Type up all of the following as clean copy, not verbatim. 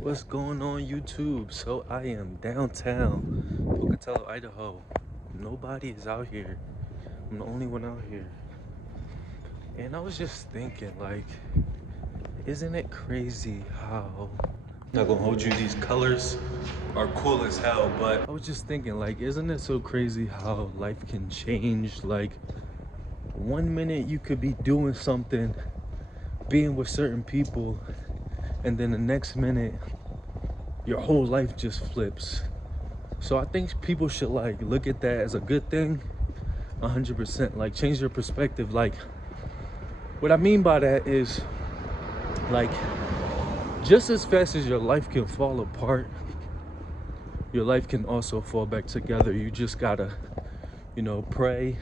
What's going on YouTube? So I am downtown, Pocatello, Idaho. Nobody is out here. I'm the only one out here. And I was just thinking, like, isn't it crazy how not gonna hold you, these colors are cool as hell, but I was just thinking, like, isn't it so crazy how life can change? Like, one minute you could be doing something, being with certain people, and then the next minute your whole life just flips. So I think people should like look at that as a good thing, 100%. Like change your perspective. Like what I mean by that is like just as fast as your life can fall apart, your life can also fall back together. You just gotta, pray,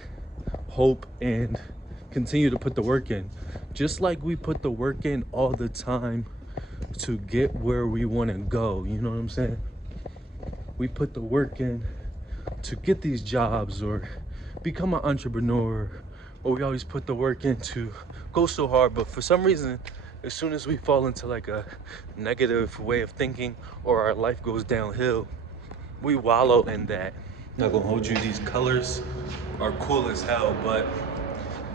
hope, and continue to put the work in. Just like we put the work in all the time to get where we want to go. You know what I'm saying? We put the work in to get these jobs or become an entrepreneur, or we always put the work in to go so hard, but for some reason as soon as we fall into like a negative way of thinking or our life goes downhill, we wallow in that. Not gonna hold you, these colors are cool as hell, but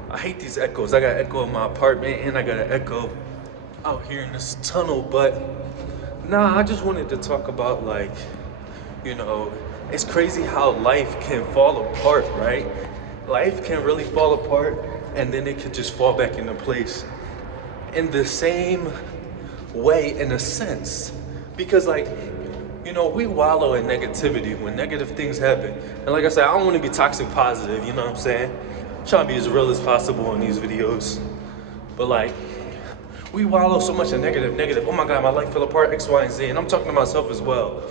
I hate these echoes. I got echo in my apartment and I got an echo out here in this tunnel. But nah, I just wanted to talk about like, you know, it's crazy how life can fall apart, right? Life can really fall apart and then it could just fall back into place in the same way, in a sense. Because like, we wallow in negativity when negative things happen. And like I said, I don't want to be toxic positive, you know what I'm saying? I'm trying to be as real as possible in these videos. But like, we wallow so much in negative. Oh my God, my life fell apart, X, Y, and Z. And I'm talking to myself as well.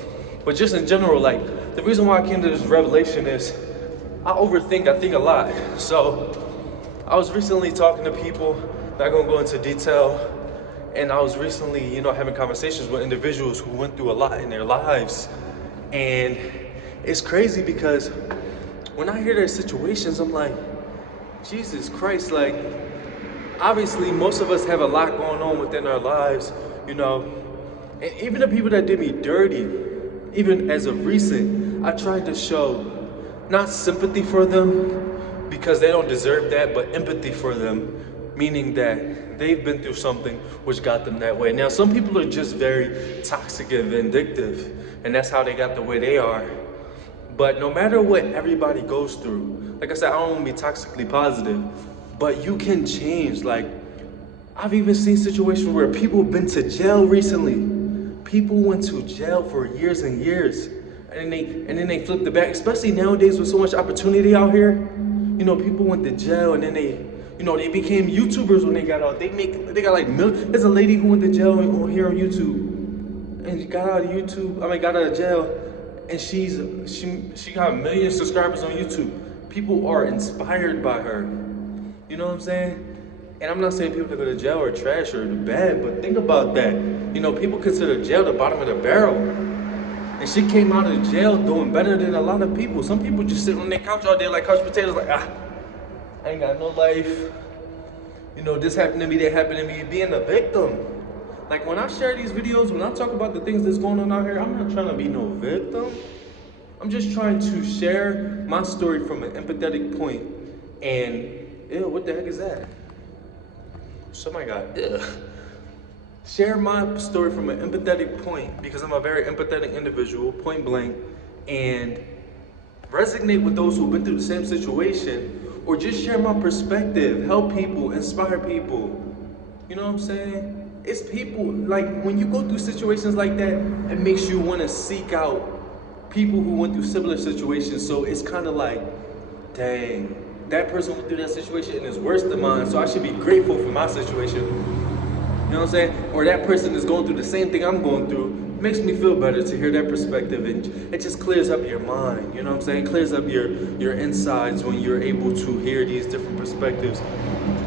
But just in general, like, the reason why I came to this revelation is I overthink, I think a lot. So I was recently talking to people, not gonna go into detail, and I was recently, having conversations with individuals who went through a lot in their lives. And it's crazy because when I hear their situations, I'm like, Jesus Christ, like, obviously most of us have a lot going on within our lives, and even the people that did me dirty, even as of recent, I tried to show not sympathy for them because they don't deserve that, but empathy for them, meaning that they've been through something which got them that way. Now, some people are just very toxic and vindictive, and that's how they got the way they are. But no matter what everybody goes through, like I said, I don't want to be toxically positive, but you can change. Like, I've even seen situations where people have been to jail recently. People went to jail for years and years, and then they flipped it back. Especially nowadays with so much opportunity out here, people went to jail and then they became YouTubers when they got out. They got like There's a lady who went to jail here on YouTube, and got out of YouTube. I mean, got out of jail, and she got 1 million subscribers on YouTube. People are inspired by her. You know what I'm saying? And I'm not saying people that go to jail are trash or bad, but think about that. People consider jail the bottom of the barrel. And she came out of jail doing better than a lot of people. Some people just sit on their couch all day like couch potatoes, like, I ain't got no life. This happened to me, that happened to me, being a victim. Like when I share these videos, when I talk about the things that's going on out here, I'm not trying to be no victim. I'm just trying to share my story from an empathetic point. And, ew, what the heck is that? Somebody got, ugh. Share my story from an empathetic point because I'm a very empathetic individual, point blank, and resonate with those who've been through the same situation, or just share my perspective, help people, inspire people. You know what I'm saying? It's people, like when you go through situations like that, it makes you want to seek out people who went through similar situations. So it's kind of like, dang, that person went through that situation and is worse than mine, so I should be grateful for my situation. You know what I'm saying? Or that person is going through the same thing I'm going through. It makes me feel better to hear their perspective, and it just clears up your mind. You know what I'm saying? It clears up your insides when you're able to hear these different perspectives.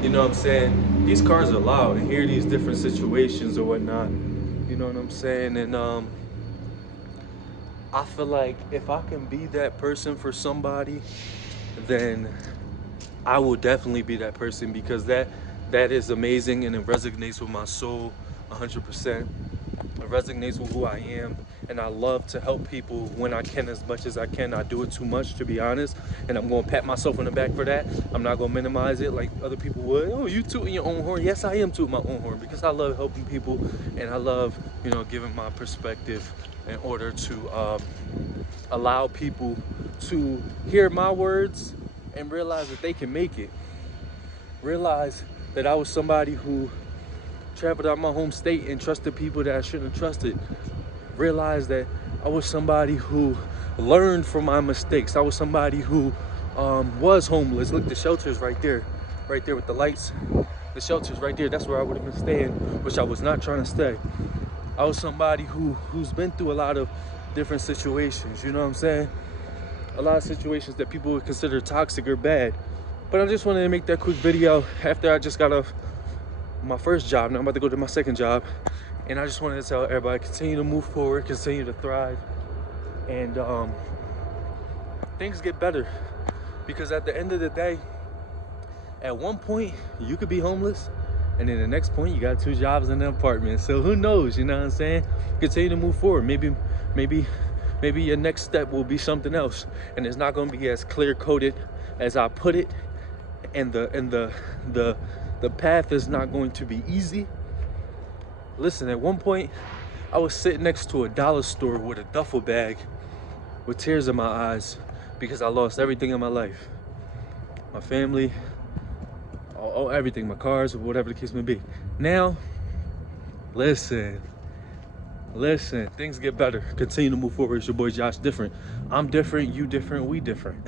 You know what I'm saying? These cars are loud and hear these different situations or whatnot. You know what I'm saying? And I feel like if I can be that person for somebody, then I will definitely be that person because that is amazing and it resonates with my soul 100%. It resonates with who I am, and I love to help people when I can, as much as I can. I do it too much, to be honest, and I'm gonna pat myself on the back for that. I'm not gonna minimize it like other people would. Oh, you tooting your own horn. Yes, I am tooting my own horn, because I love helping people, and I love, you know, giving my perspective in order to allow people to hear my words and realize that they can make it. Realize that I was somebody who traveled out my home state and trusted people that I shouldn't have trusted. Realized that I was somebody who learned from my mistakes. I was somebody who was homeless. Look, the shelters right there with the lights. The shelters right there, that's where I would have been staying, which I was not trying to stay. I was somebody who's been through a lot of different situations, you know what I'm saying? A lot of situations that people would consider toxic or bad. But I just wanted to make that quick video after I just got off my first job. Now I'm about to go to my second job, and I just wanted to tell everybody, continue to move forward, continue to thrive, and things get better, because at the end of the day, at one point you could be homeless, and then the next point you got 2 jobs in an apartment. So who knows, you know what I'm saying? Continue to move forward. Maybe your next step will be something else, and it's not going to be as clear coded as I put it, and the path is not going to be easy. Listen, at one point, I was sitting next to a dollar store with a duffel bag with tears in my eyes, because I lost everything in my life. My family, everything, my cars, whatever the case may be. Now, listen, things get better. Continue to move forward. It's your boy Josh Different. I'm different, you different, we different.